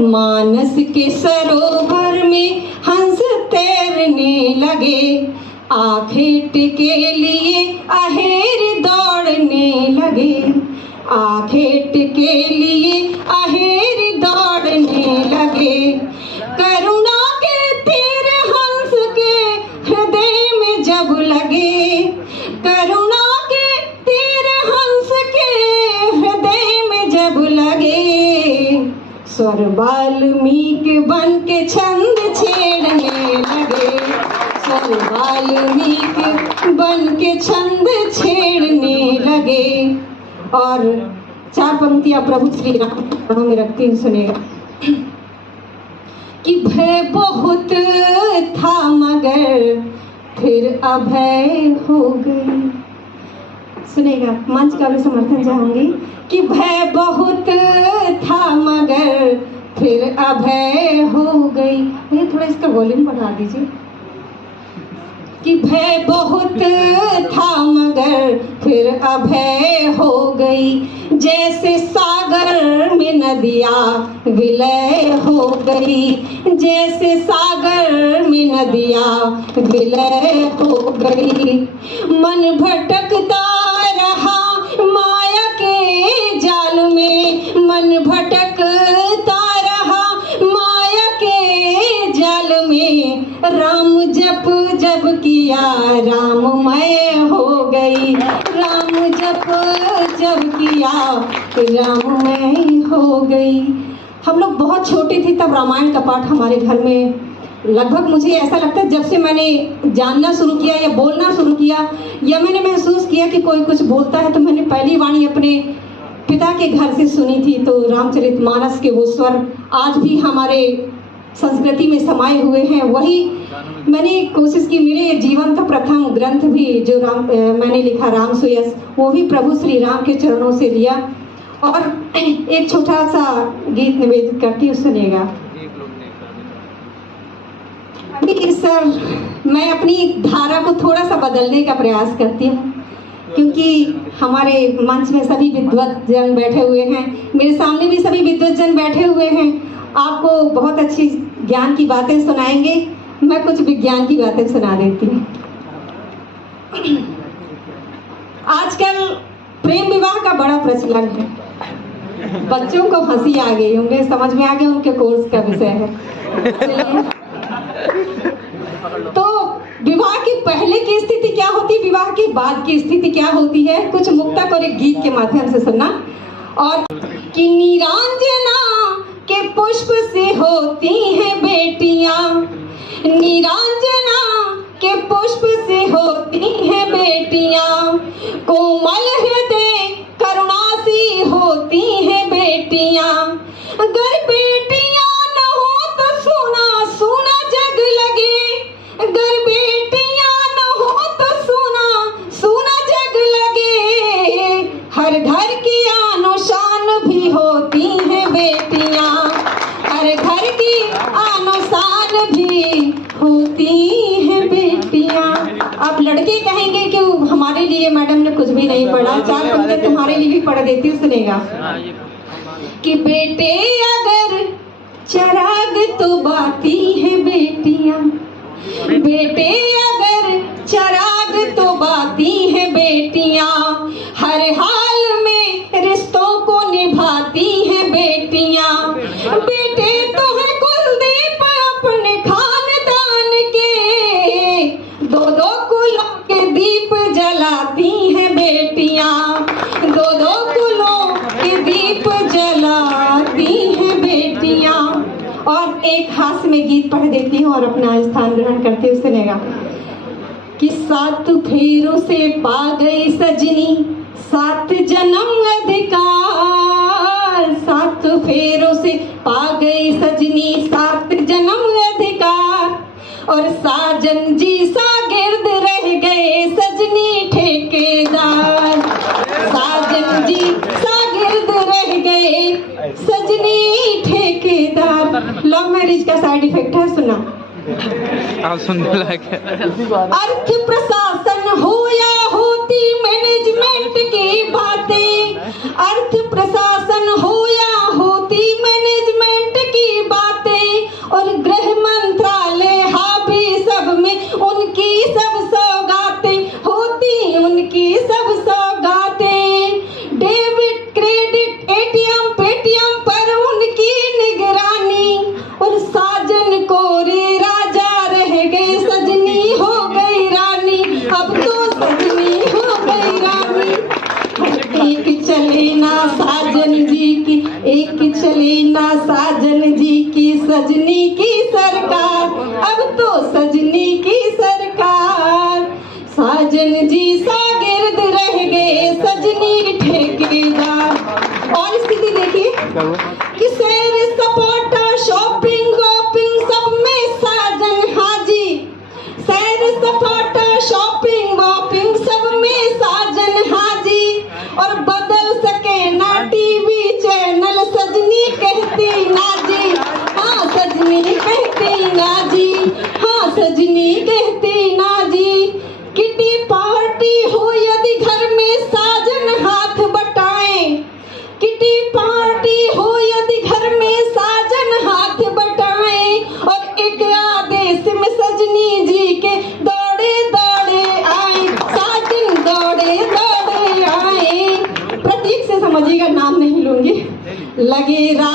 मानस के सरोवर में हंस तैरने लगे, आखेट के लिए अहेर दौड़ने लगे, आखेट के लिए अहेर दौड़ने लगे। करुणा के तीर हंस के हृदय में जब लगे, करुणा के तीर हंस के हृदय में जब लगे, स्वर वाल्मीकि बन के छंद छेड़ने लगे, स्वर वाल्मीकि बन के छंद छेड़ने लगे। और 4 पंक्तियां प्रभु श्री राम में रखती हूँ, सुनेगा। कि भय बहुत था मगर फिर अभय हो गई, सुनेगा, मंच का भी समर्थन चाहूंगी। कि भय बहुत था मगर फिर अभय हो गई। भैया थोड़ा इसका वॉल्यूम बढ़ा दीजिए। कि भय बहुत था मगर फिर अभय हो गई, जैसे सागर में नदियाँ विलय हो गई, जैसे सागर में नदियाँ विलय हो गई। मन भटकता रहा माया के जाल में, मन भटकता रहा माया के जाल में, राम जप जब किया राममय हो गई, राम जप जब किया राममय हो गई। हम लोग बहुत छोटे थे तब रामायण का पाठ हमारे घर में, लगभग मुझे ऐसा लगता है जब से मैंने जानना शुरू किया या बोलना शुरू किया, या मैंने महसूस किया कि कोई कुछ बोलता है, तो मैंने पहली वाणी अपने पिता के घर से सुनी थी। तो रामचरितमानस के वो स्वर आज भी हमारे संस्कृति में समाये हुए हैं। वही मैंने कोशिश की, मेरे जीवन का प्रथम ग्रंथ भी जो मैंने लिखा राम सुयस, वो भी प्रभु श्री राम के चरणों से लिया। और एक छोटा सा गीत निवेदित करती हूँ, सुनेगा। सर, मैं अपनी धारा को थोड़ा सा बदलने का प्रयास करती हूँ, क्योंकि हमारे मंच में सभी विद्वत जन बैठे हुए हैं, मेरे सामने भी सभी विद्वत जन बैठे हुए हैं, आपको बहुत अच्छी ज्ञान की बातें सुनाएंगे। मैं कुछ विज्ञान की बातें सुना देती हूँ। आजकल प्रेम विवाह का बड़ा प्रचलन है, बच्चों को हंसी आ गई, उन्हें समझ में आ गया उनके कोर्स का विषय है। तो विवाह के पहले की स्थिति क्या होती है, विवाह के बाद की स्थिति क्या होती है, कुछ मुक्तक और एक गीत के माध्यम से सुनना। और कि निरांजना के पुष्प से होती हैं बेटियां, निरांजना के पुष्प से होती हैं बेटियां, कोमल हृदय करुणा सी होती हैं बेटियां। अगर बेटियां न हो तो सुना सुना जग लगे, अगर बेटियां न हो तो सुना सुना जग लगे। हर घर की आनो शान भी होती हैं बेटियां, हर घर की आनो शान भी होती हैं बेटियां। अब लड़के कहेंगे कि हमारे लिए मैडम ने कुछ भी नहीं पढ़ा, 4 पंक्ति तुम्हारे लिए भी पढ़ देती हूँ, सुनेगा। कि बेटे अगर चराग तो बाती है बेटियां, बेटे अगर चराग तो बाती है बेटियां, हर हाल में रिश्तों को निभाती हैं बेटियां। बेटे तो है कुलदीप अपने खानदान के, 2-2 कुलों के दीप जलाती हैं बेटियां, 2-2 कुलों के दीप जलाती हैं बेटियां। और एक हास्य में गीत पढ़ देती हूँ और अपना स्थान ग्रहण करते हुए सुनेगा। कि 7 फेरों से पा गई सजनी 7 जन्म अधिकार, 7 फेरों से पा गई सजनी 7 जन्म अधिकार। और साजन जी शागिर्द रह गए सजनी ठेकेदार, साजन जी शागिर्द रह गए सजनी ठेकेदार। लव मैरिज का साइड इफेक्ट है, सुना आप सुनने लगे। अर्थ प्रशासन हो या होती मैनेजमेंट की बातें, अर्थ प्रशासन हो या होती मैनेजमेंट बातें और गृह मंत्रालय हावी सब में उनकी सब सौगातें होती, उनकी सब सौगातें। डेबिट क्रेडिट एटीएम पेटीएम पर उनकी निगरानी और साजन कोरे राजा रह गए, सजनी हो गई रानी, अब तो सजनी हो गई रानी। एक चले ना साजन जी की, एक चले ना साजन जी की सजनी की सरकार, अब तो सजनी की सरकार। साजन जी शागिर्द रह गए, सजनी ठेकेदार। और स्थिति देखिए कि सैर सपाटा शॉपिंग वॉपिंग सब में साजन हाजी, सैर सपाटा शॉपिंग वॉपिंग सब में साजन हाजी। और बदल सके ना टीवी चैनल, सजनी कहती ना जी, हाँ सजनी कहती ना जी, हाँ सजनी कहती ना जी। किटी पार्टी हो यदि घर में साजन हाथ बटाएं, किटी पार्टी हो यदि घर में साजन हाथ बटाएं। और एक आदेश में सजनी जी के दौड़े दौड़े आए, साजन दौड़े दौड़े आए। प्रतीक से समझिएगा, नाम नहीं लूंगी। लगे रात